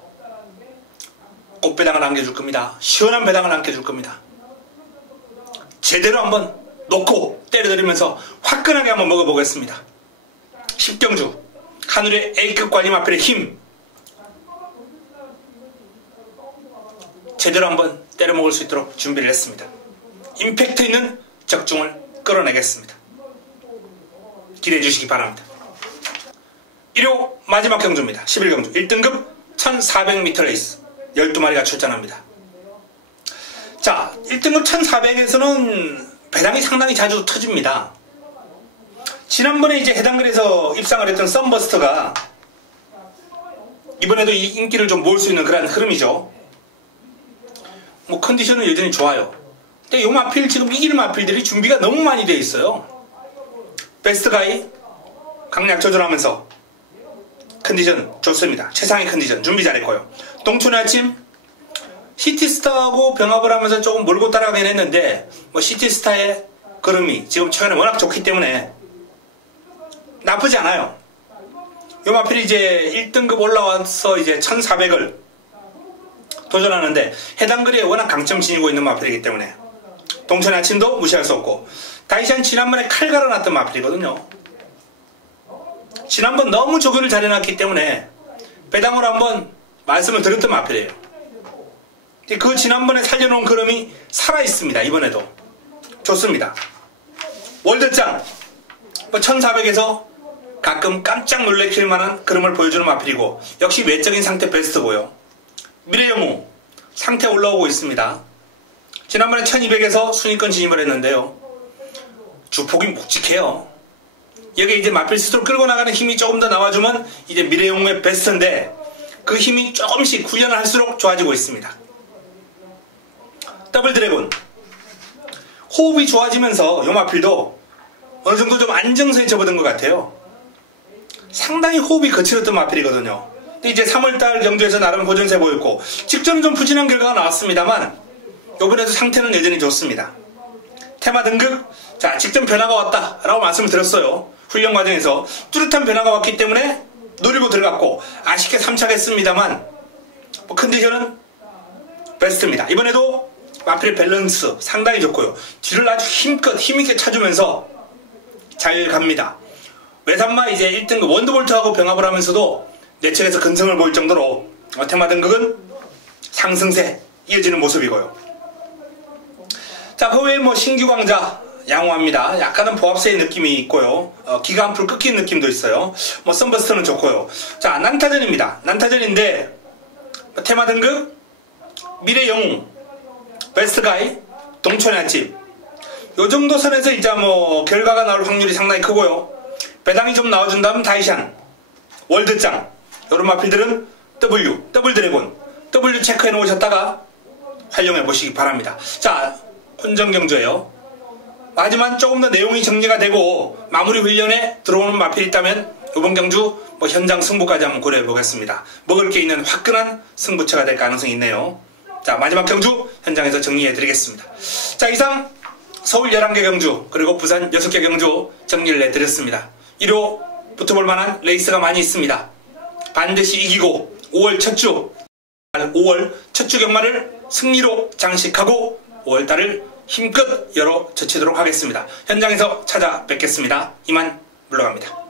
꽃배당을 안겨줄 겁니다. 시원한 배당을 안겨줄 겁니다. 제대로 한번 놓고 때려드리면서 화끈하게 한번 먹어보겠습니다. 10경주 하늘의 A급 관리 마필의 힘 제대로 한번 때려먹을 수 있도록 준비를 했습니다. 임팩트 있는 적중을 끌어내겠습니다. 기대해 주시기 바랍니다. 1호 마지막 경주입니다. 11경주 1등급 1400m 레이스 12마리가 출전합니다. 자, 1등급 1400에서는 배당이 상당히 자주 터집니다. 지난번에 이제 해당 글에서 입상을 했던 썬버스터가 이번에도 이 인기를 좀 모을 수 있는 그런 흐름이죠. 뭐 컨디션은 여전히 좋아요. 근데 이 마필 지금 이길 마필들이 준비가 너무 많이 되어 있어요. 베스트가이 강약 조절하면서 컨디션 좋습니다. 최상의 컨디션 준비 잘했고요. 동촌의 아침 시티스타하고 병합을 하면서 조금 몰고 따라가긴 했는데 뭐 시티스타의 걸음이 지금 최근에 워낙 좋기 때문에 나쁘지 않아요. 요 마필이 이제 1등급 올라와서 이제 1400을 도전하는데 해당 거리에 워낙 강점 지니고 있는 마필이기 때문에 동천의 아침도 무시할 수 없고 다이시안 지난번에 칼 갈아놨던 마필이거든요. 지난번 너무 조교를 잘해놨기 때문에 배당으로 한번 말씀을 드렸던 마필이에요. 그 지난번에 살려놓은 걸음이 살아있습니다. 이번에도 좋습니다. 월드짱 1400에서 가끔 깜짝 놀래킬 만한 걸음을 보여주는 마필이고 역시 외적인 상태 베스트고요. 미래영웅 상태 올라오고 있습니다. 지난번에 1200에서 순위권 진입을 했는데요. 주폭이 묵직해요. 여기 이제 마필 스스로 끌고 나가는 힘이 조금 더 나와주면 이제 미래영웅의 베스트인데 그 힘이 조금씩 훈련을 할수록 좋아지고 있습니다. 더블 드래곤 호흡이 좋아지면서 요 마필도 어느정도 좀 안정세에 접어든 것 같아요. 상당히 호흡이 거칠었던 마필이거든요. 근데 이제 3월달 경주에서 나름 고전세 보였고 직전은 좀 부진한 결과가 나왔습니다만 요번에도 상태는 여전히 좋습니다. 테마 등급 자 직전 변화가 왔다 라고 말씀을 드렸어요. 훈련 과정에서 뚜렷한 변화가 왔기 때문에 노리고 들어갔고 아쉽게 3차겠습니다만 뭐 컨디션은 베스트입니다. 이번에도 마필의 밸런스 상당히 좋고요. 뒤를 아주 힘껏 힘있게 차주면서 잘 갑니다. 외산마 이제 1등급 원더볼트하고 병합을 하면서도 내측에서 근성을 보일 정도로 테마 등급은 상승세 이어지는 모습이고요. 자, 그 외에 뭐 신규 강자 양호합니다. 약간은 보합세의 느낌이 있고요. 기가 한풀 꺾이는 느낌도 있어요. 뭐 썬버스터는 좋고요. 자, 난타전입니다. 난타전인데 테마 등급 미래영웅 베스트가이 동천의 아침 요 정도 선에서 이제 뭐 결과가 나올 확률이 상당히 크고요. 배당이 좀 나와준다면 다이샨, 월드짱, 요런 마필들은 W, 더블 드래곤, W 체크해 놓으셨다가 활용해 보시기 바랍니다. 자, 혼전경주예요. 하지만 조금 더 내용이 정리가 되고 마무리 훈련에 들어오는 마필이 있다면 이번 경주 뭐 현장 승부까지 한번 고려해 보겠습니다. 먹을 게 있는 화끈한 승부처가 될 가능성이 있네요. 자, 마지막 경주 현장에서 정리해 드리겠습니다. 자, 이상 서울 11개 경주 그리고 부산 6개 경주 정리를 해드렸습니다. 1호 붙어볼 만한 레이스가 많이 있습니다. 반드시 이기고 5월 첫 주 경마를 승리로 장식하고 5월달을 힘껏 열어 젖히도록 하겠습니다. 현장에서 찾아뵙겠습니다. 이만 물러갑니다.